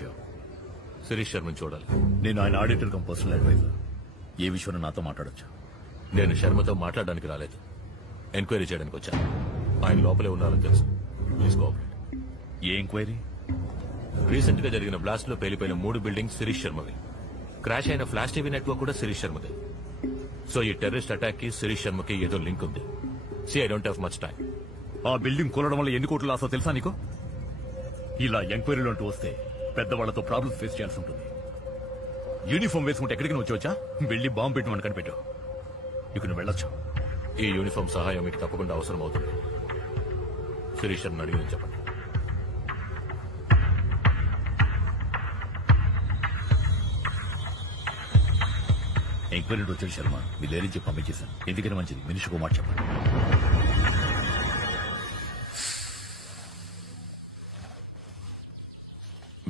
విషయం? శిరీష్ శర్మని చూడాలి. నేను ఆయన ఆడిటర్ కమ్ పర్సనల్ అడ్వైజర్. ఏ విషయంలో నాతో మాట్లాడొచ్చు? నేను శర్మతో మాట్లాడడానికి రాలేదు, ఎంక్వైరీ చేయడానికి వచ్చాను. ఆయన లోపలే ఉన్నారని తెలుసు. Please cooperate. A enquiry? Recent గా జరిగిన బ్లాస్ట్ లో పేలిపోయిన 3 బిల్డింగ్స్ శిరీష్ శర్మవి. క్రాష్ అయిన ఫ్లాష్ టీవీ నెట్వర్క్ కూడా శిరీష్ శర్మదే. సో ఈ టెర్రరిస్ట్ అటాక్ కి శిరీష్ శర్మకి ఏదో లింక్ ఉంది. I don't have much time. ఆ బిల్డింగ్ కూలడం వల్ల ఎన్ని కోట్లు లాసో తెలుసా నీకు? ఇలా ఎంక్వైరీలు అంటూ వస్తే పెద్దవాళ్లతో ప్రాబ్లమ్స్ ఫేస్ చేయాల్సి ఉంటుంది. యూనిఫామ్ వేసుకుంటే ఎక్కడికి వచ్చా? వెళ్ళి బాంబు పెట్టమని కనిపెట్టు. ఇక నువ్వు వెళ్ళొచ్చు. ఈ యూనిఫామ్ సహాయం మీకు తప్పకుండా అవసరం అవుతుంది. శిరీష్ శర్మని అడిగి చెప్పండి. ఎంక్వైరీ వచ్చాడు శర్మ. మీ లేరించి పంపించేశాను. ఎందుకని మంచిది, మినిషికి మాట చెప్పండి.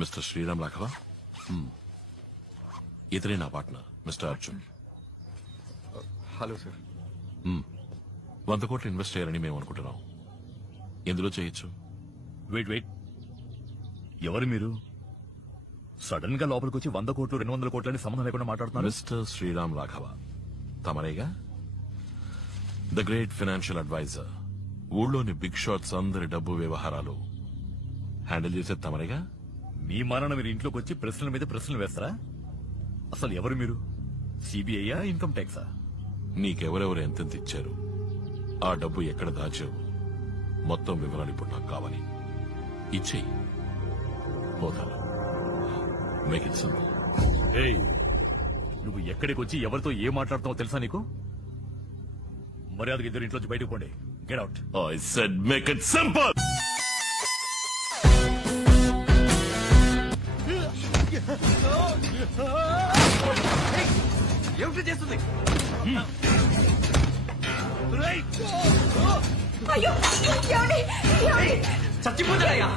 మిస్టర్ శ్రీరామ్ రాఘవ, ఇతనే నా partner mister Arjun. Hello sir. 100 కోట్లు ఇన్వెస్ట్ చేయాలని మేము అనుకుంటున్నాం. ఎందులో చేయొచ్చు? వెయిట్, ఎవరు మీరు? సడన్ గా లోపలికి వచ్చి 100 కోట్లు 200 కోట్లని సంబంధం లేకుండా మాట్లాడుతున్నారు. మిస్టర్ శ్రీరామ్ రాఘవ తమరేగా? The great financial adviser. ఊళ్ళోని బిగ్ షాట్స్ అందరి డబ్బు వ్యవహారాలు హ్యాండిల్ చేసేది తమరేగా? మీ మానాన మీరు ఇంట్లోకి వచ్చి ప్రశ్నల మీద ప్రశ్నలు వేస్తారా? అసలు ఎవరు మీరు? సిబిఐయా, ఇన్కమ్ ట్యాక్సా? నీకెవరెవరు ఎంతెంత ఇచ్చారు, ఆ డబ్బు ఎక్కడ దాచావు, మొత్తం వివరాలు ఇప్పుడు నాకు కావాలి. ఇచ్చేయి, పోతాను. Make it simple. ఏయ్, నువ్వు ఎక్కడికి వచ్చి ఎవరితో ఏం మాట్లాడుతావో తెలుసా నీకు? మర్యాదగా ఇద్దరు ఇంట్లోంచి బయటకు పోండి. Get out. I said make it simple. ఏమిటి చేస్తుంది? అయ్యో, చచ్చిపోతాడయ్యా.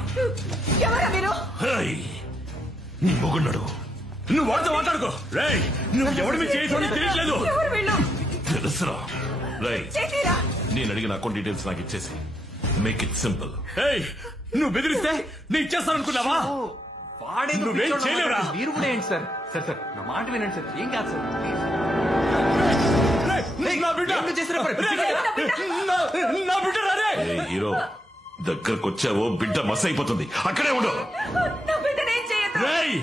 ఎవరా మీరు? నీ మొగున్నాడు. నువ్వు వాడితో మాట్లాడుకో. రేయ్, నువ్వు ఎవరి మీద చేయటం తెలియట్లేదు. ఎవరు వీళ్ళు? తెలుసురా. రై, చేతిరా. నేను అడిగిన అకౌంట్ డీటెయిల్స్ నాకు ఇచ్చేసి మేక్ ఇట్ సింపుల్. ఏయ్, నువ్వు బెదిరిస్తే నేను ఇచ్చేస్తాననుకున్నావా? వాడేదో నువ్వేం పిచ్చోడు చేయలేవురా. అన్నమాట. మీరు కూడా ఏంటి సార్? సార్ నా మాట వినండి సార్. ఏం కాదు సార్. రేయ్, నా బిడ్డ. ఏం చేసినా పర్లేదు. నా బిడ్డ రారే. ఏ హీరో, దగ్గరకు వచ్చావో బిడ్డ మస్ అయిపోతుంది. అక్కడే ఉండు. నా బిడ్డనేం చేయొద్దు. రేయ్,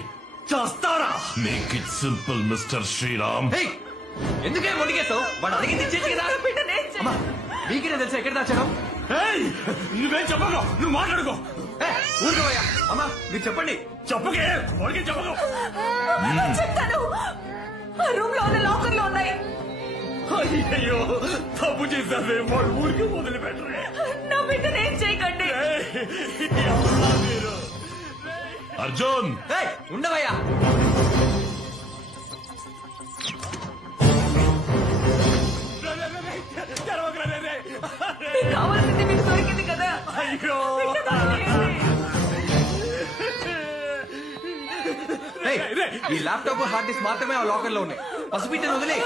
చేస్తారా? Make it simple mister Sriram. ఏయ్, ఎందుకే మొడిగేస్తావు? వాడు అడిగింది ఇచ్చేసి కదా. నా బిడ్డనేం చేయొద్దు. అమ్మా, మీకేనా తెలుసా ఎక్కడ దాచాడు? ఏయ్, నువ్వేం చెప్పకు. నువ్వు మాట్లాడుకో. ఊరుకోవయ్యా. అమ్మా, మీరు చెప్పండి. చెప్పకే, వాడికి చెప్పకు. చెప్తాను. ఆ రూమ్ లో ఉన్న లాకర్ లో ఉన్నాయి. అయ్యో, తప్పు చేశావే. వాడు ఊరికి మొదలు పెట్టరే. నా బిడ్డనేం చేయకండి. మీరు అర్జున్, ఏయ్, ఉండవయ్యా. మీకు కావాల్సింది మీకు దొరికింది కదా. అయ్యో, ఏయ్, ఈ ల్యాప్టాప్ హార్డ్ డిస్క్ మాత్రమే ఆ లాకర్ లో ఉన్నాయి. పసిపిట్టను వదిలే.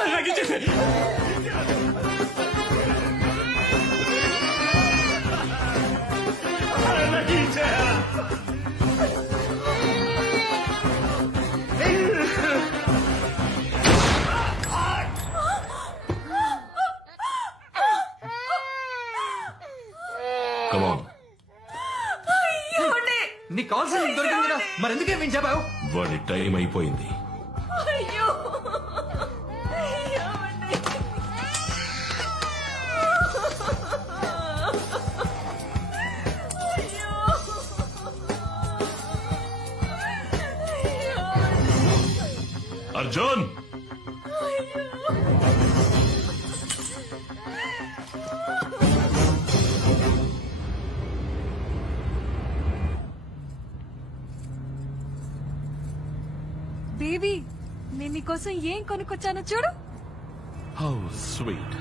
come on. ఏమండి? నీకు కావాల్సింది దొరికింది కదా, మరి ఎందుకే మేము చెప్పావు? వాడి టైం అయిపోయింది. అయ్యో, ఏమండి? అర్జున్, బేబీ, నేను నీకోసం ఏం కొనుక్కొచ్చానో చూడు. How sweet.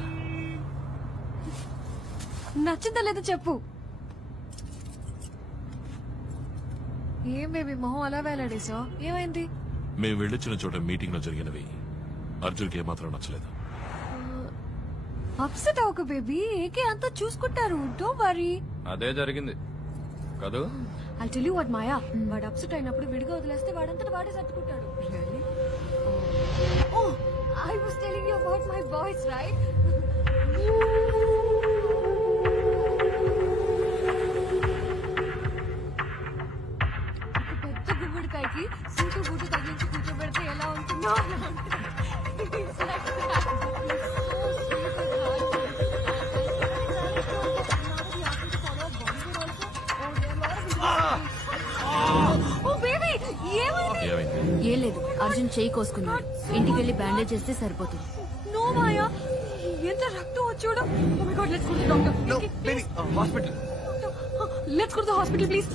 నచ్చిందా లేదో చెప్పు. ఏం బేబీ మొహం అలా వేలాడేసా? ఏమైంది? మేము వెళ్ళొచ్చిన చోట మీటింగ్ లో జరిగినవి అర్జున్కి ఏమాత్రం నచ్చలేదు. అప్సెట్ అవ్వకు బేబీ, ఏకే అంతా చూసుకుంటారు. Don't worry. అదే జరిగింది కదూ. I'll tell you what, Maya. వాడు అప్సెట్ అయినప్పుడు విడిగా వదిలేస్తే వాడంతట వాడే సర్దుకుంటాడు. Oh, I was telling you about my boys, right? పెద్ద గుమ్మడికాయకి సూటు బూటు తగిలించి కూర్చోబెడితే ఎలా ఉంటుందో అలా ఉంటుంది. It's like that. Oh, baby, ఏమైంది? ఏమైంది? ఏం లేదు, అర్జున్ చేయి కోసుకున్నాడు. ఇంటికి వెళ్ళి బ్యాండేజ్ చేస్తే సరిపోతుంది. No, Maya. ఎంత రక్తం వచ్చాడో. Oh my God, let's go to the doctor. No, Okay, baby, hospital. Let's go to the hospital, please.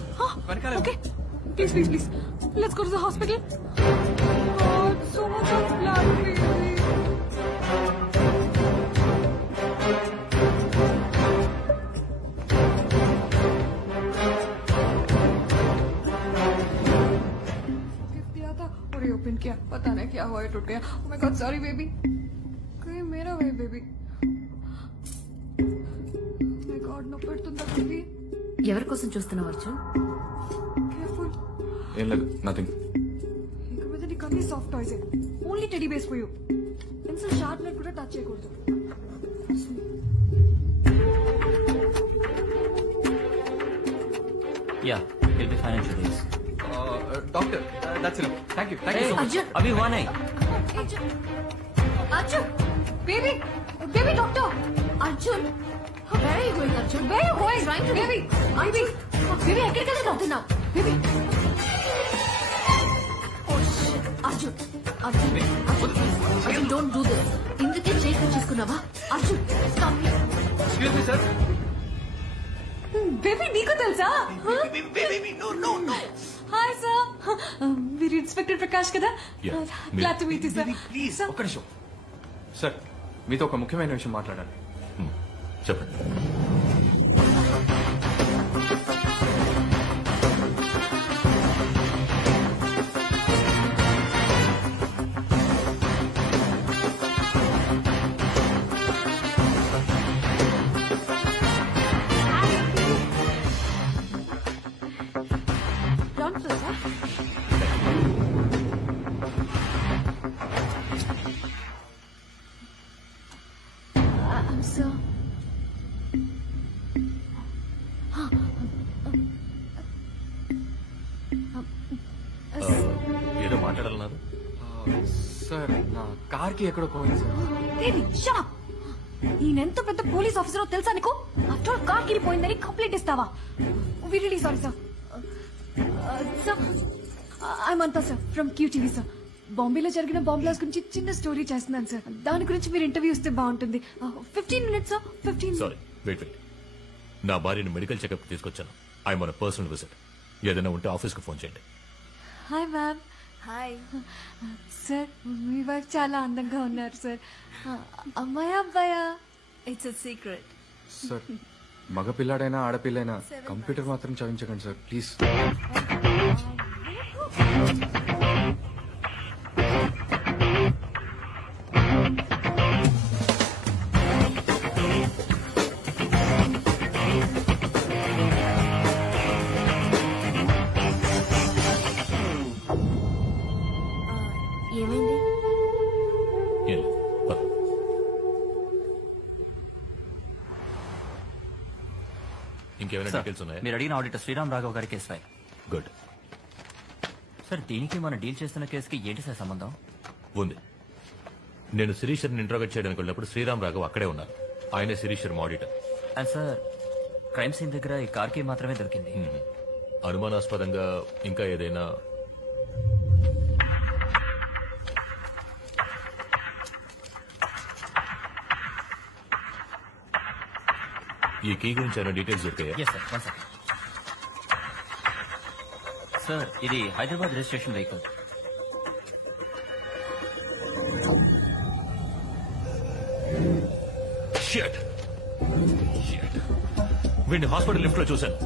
వెనకాలే. Okay, please. Let's go to the hospital. God, so much of blood, baby. Gift दिया था और ये open किया, पता नहीं क्या हुआ, ये टूट गया. Oh my God, sorry, baby. कहीं मेरा है, baby. Oh my God, no పెడుతుందా, baby? ఎవరి కోసం చూస్తున్నావు అర్జున్? Careful. ఏం లేదు, నథింగ్. ఇక మీద నీకు అన్ని soft toys. Only teddy bears for you. Pencil sharpener కూడా టచ్ చేయకూడదు. Yeah, he'll be fine in 2 days. Doctor, that's enough. Thank you so much. Arjun, अभी हुआ नहीं. Arjun, baby doctor. Arjun, where are you going, Arjun? Where are you going? Trying to- Baby, baby ఎక్కడికి వెళ్తున్నావు? baby. Arjun, Arjun, don't do this. ఇందుకే చేసి చేసుకున్నావా? Arjun, stop it. Excuse me sir. Baby నీకు తెలుసా? హాయ్ సార్, మీరు ఇన్స్పెక్టర్ ప్రకాష్ కదా? Yeah, glad to meet you sir. Please ఒక్క నిమిషం. సార్, మీతో ఒక ముఖ్యమైన విషయం మాట్లాడాలి. చెప్పండి. Ground floor, sir. Sir. ఏదో మాట్లాడాలన్నారు. సార్, నా కార్ కి ఎక్కడో పోయింది సార్. Baby, shut up. ఈయనెంత పెద్ద పోలీస్ ఆఫీసరో తెలుసా నీకు? అట్టోడు కార్ కిరిపోయిందని కంప్లైంట్ ఇస్తావా? We really sorry sir. Sir, I'm అంతా సార్ ఫ్రమ్ క్యూటీవీ సార్. బాంబేలో జరిగిన బాంబ్ బ్లాస్ట్ గురించి చిన్న స్టోరీ చేస్తున్నాను సార్. దాని గురించి మీరు ఇంటర్వ్యూ ఇస్తే బాగుంటుంది. 15 minutes సార్, 15. Sorry, wait. నా భార్యను మెడికల్ చెకప్ తీసుకొచ్చాను. I'm on personal visit. ఏదైనా ఉంటే ఆఫీస్కి ఫోన్ చేయండి. Hi ma'am. హాయ్ సార్, మీ వైఫ్ చాలా అందంగా ఉన్నారు సార్. అమ్మాయా అబ్బాయా? It's a secret. సార్, మగ పిల్లాడైనా ఆడపిల్లైనా కంప్యూటర్ మాత్రం చదివించకండి సార్, ప్లీజ్. ఏమైంది? ఏం లేదు, పద. ఇంకేమైనా డీటెయిల్స్ ఉన్నాయా? మీరు అడిగిన ఆడిటర్ శ్రీరామ్ రాఘవ్ గారి కేసు ఫైల్. గుడ్. సార్, దీనికి మనం డీల్ చేస్తున్న కేసుకి ఏంటి సార్ సంబంధం? ఉంది. నేను శిరీషర్ని ఇంట్రోగేట్ చేయడానికి వెళ్ళినప్పుడు శ్రీరామ్ రాఘవ్ అక్కడే ఉన్నారు. ఆయనే శిరీషర్ auditor. And sir, crime scene దగ్గర ఈ కార్ కీ మాత్రమే దొరికింది. అనుమానాస్పదంగా ఇంకా ఏదైనా? ఈ కీ గురించి ఏమైనా డీటెయిల్స్ దొరికాయా? Yes sir, 1 second. సార్, ఇది హైదరాబాద్ రిజిస్ట్రేషన్ వెహికల్. Shit. వీడిని హాస్పిటల్ లిఫ్ట్ లో చూశాను.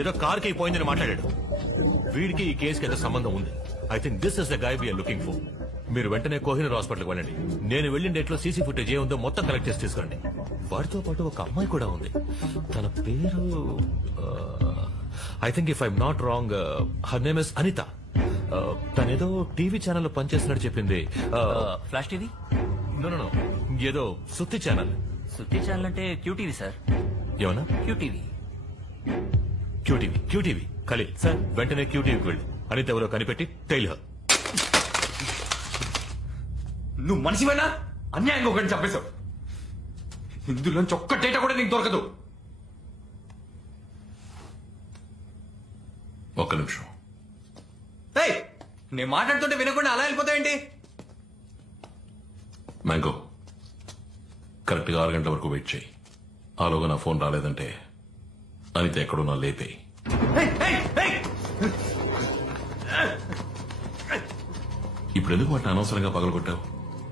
ఏదో కార్ కి పోయిందని మాట్లాడాడు. వీడికి ఈ కేసుకి ఏదో సంబంధం ఉంది. I think this is the guy we're looking for. మీరు వెంటనే కోహినూర్ హాస్పిటల్కి వెళ్ళండి. నేను వెళ్ళిన డేట్ లో సీసీ ఫుటేజ్ ఏ ఉందో మొత్తం కలెక్ట్ చేసి తీసుకురండి. వారితో పాటు ఒక అమ్మాయి కూడా ఉంది. తన పేరు I think if I'm not wrong her name is Anitha. తనేదో టీవీ ఛానల్లో పనిచేస్తున్నట్టు చెప్పింది. ఫ్లాష్ టీవీ నో ఏదో సుత్తి ఛానల్. సుత్తి ఛానల్ అంటే క్యూటీవీ సార్. ఏమన్నా? క్యూటీవీ. క్యూటీవీ ఖలీల్ సార్, వెంటనే క్యూటీవీకి వెళ్ళు. అనిత ఎవరో కనిపెట్టి టైల్ హర్. నువ్వు మనిషివేనా? అన్యాయంగా ఒకటి చంపేశావు. ఇందులోంచి ఒక్క డేటా కూడా నీకు దొరకదు. ఒక్క నిమిషం. ఏయ్, నేను మాట్లాడుతుంటే వినకుండా అలా వెళ్ళిపోతాయండి. మ్యాంగో, కరెక్ట్గా 6 గంటల వరకు వెయిట్ చేయి. ఆలోగా నా ఫోన్ రాలేదంటే అనిత ఎక్కడున్నా లేపేయి. ఇప్పుడు ఎందుకు వాటిని అనవసరంగా పగలగొట్టావు?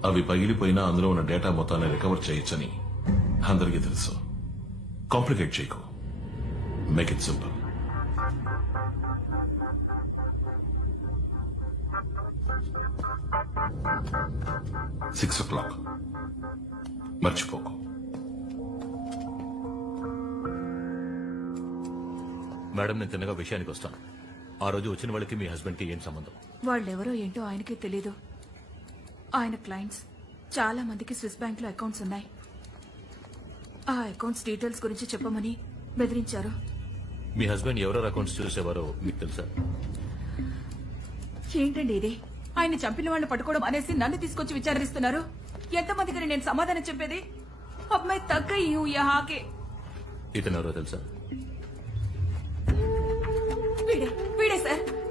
అవి పగిలిపోయినా అందులో ఉన్న డేటా మొత్తాన్ని రికవర్ చేయొచ్చని అందరికీ తెలుసు. కాంప్లికేట్ చేయకు. Make it simple. Six o'clock మర్చిపోకు. మేడం, నేను తిన్నగా విషయానికి వస్తాను. ఆ రోజు వచ్చిన వాళ్ళకి మీ హస్బెండ్ కి ఏం సంబంధం? వాళ్ళెవరో ఏంటో ఆయనకే తెలీదు. ఆయన క్లయింట్స్ చాలా మందికి స్విస్ బ్యాంక్ లో అకౌంట్స్ ఉన్నాయి. ఆ అకౌంట్స్ డీటెయిల్స్ గురించి చెప్పమని బెదిరించారు. మీ హస్బెండ్ ఎవరెవరు అకౌంట్స్ చూసేవారో మీకు తెలుసా? ఏంటండి ఇది? ఆయన చంపిన వాళ్ళని పట్టుకోవడం అనేసి నన్ను తీసుకొచ్చి విచారిస్తున్నారు. ఎంతమందికి నేను సమాధానం చెప్పేది? అమ్మాయి తగ్గ యహాకే. ఇతను ఎవరో తెలుసా?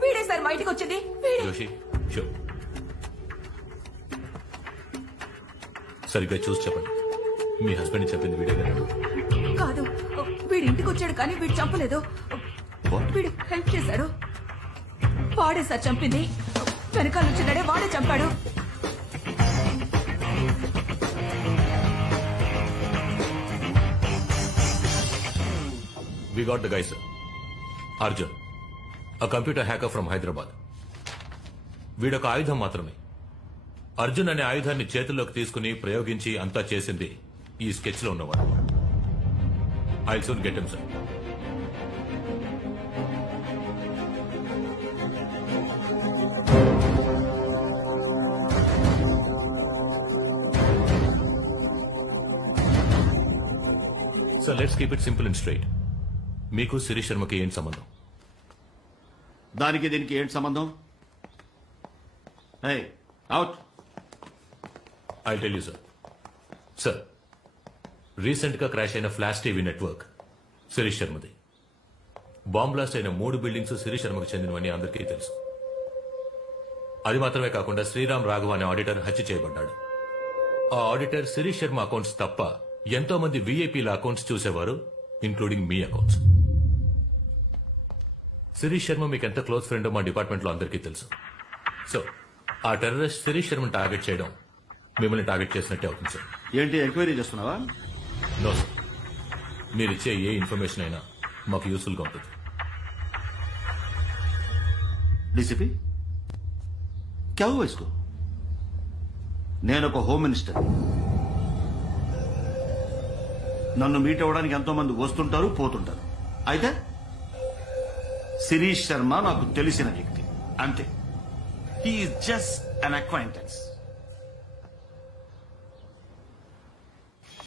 వీడే సార్ మా ఇంటికి వచ్చింది. వీడే. జోషి, షో సరిగ్గా చూసి చెప్పండి. మీ హస్బెండ్ చెప్పింది వీడే కదా? కాదు, వీడి ఇంటికి వచ్చాడు కానీ వీడు చంపలేదు. వీడు హెల్ప్ చేశాడు. వాడే సార్ చంపింది. వెనకాల వచ్చినాడే వాడే చంపాడు. We got the guy sir. Arjun, a computer hacker from Hyderabad. వీడొక ఆయుధం మాత్రమే. అర్జున్ అనే ఆయుధాన్ని చేతుల్లోకి తీసుకుని ప్రయోగించి అంతా చేసింది ఈ స్కెచ్ లో ఉన్నవాడు. I soon get him sir. Sir, let's keep it simple and straight. మీకు శిరీష్ శర్మకి ఏం సంబంధం? దానికి దీనికి ఏంటి సంబంధం? Out. I tell you sir. Sir, recent గా క్రాష్ అయిన ఫ్లాష్ టీవీ నెట్వర్క్ శిరీష్ శర్మది. బాంబ్ బ్లాస్ట్ అయిన 3 బిల్డింగ్స్ శిరీష్ శర్మకు చెందినవని అందరికీ తెలుసు. అది మాత్రమే కాకుండా శ్రీరామ్ రాఘవ అనే ఆడిటర్ హత్య చేయబడ్డాడు. ఆ ఆడిటర్ శిరీష్ శర్మ అకౌంట్స్ తప్ప ఎంతో మంది వీఐపీల అకౌంట్స్ చూసేవారు, ఇంక్లూడింగ్ మీ అకౌంట్స్. శిరీష్ శర్మ మీకు ఎంత క్లోజ్ ఫ్రెండో మా డిపార్ట్మెంట్ లో అందరికీ తెలుసు. సో ఆ టెర్రరిస్ట్ శిరీష్ శర్మను టార్గెట్ చేయడం మిమ్మల్ని టార్గెట్ చేసినట్టే అవుతుంది సార్. ఏంటి ఎంక్వైరీ చేస్తున్నావా? నో సార్, మీరిచ్చే ఏ ఇన్ఫర్మేషన్ అయినా మాకు యూస్ఫుల్ గా ఉంటుంది. డీసీపీ క్యా హువా ఇస్కో? నేను ఒక హోమ్ మినిస్టర్. నన్ను మీట్ అవ్వడానికి ఎంతో మంది వస్తుంటారు పోతుంటారు. అయితే శిరీష్ శర్మ నాకు తెలిసిన వ్యక్తి అంతే. He's just an acquaintance.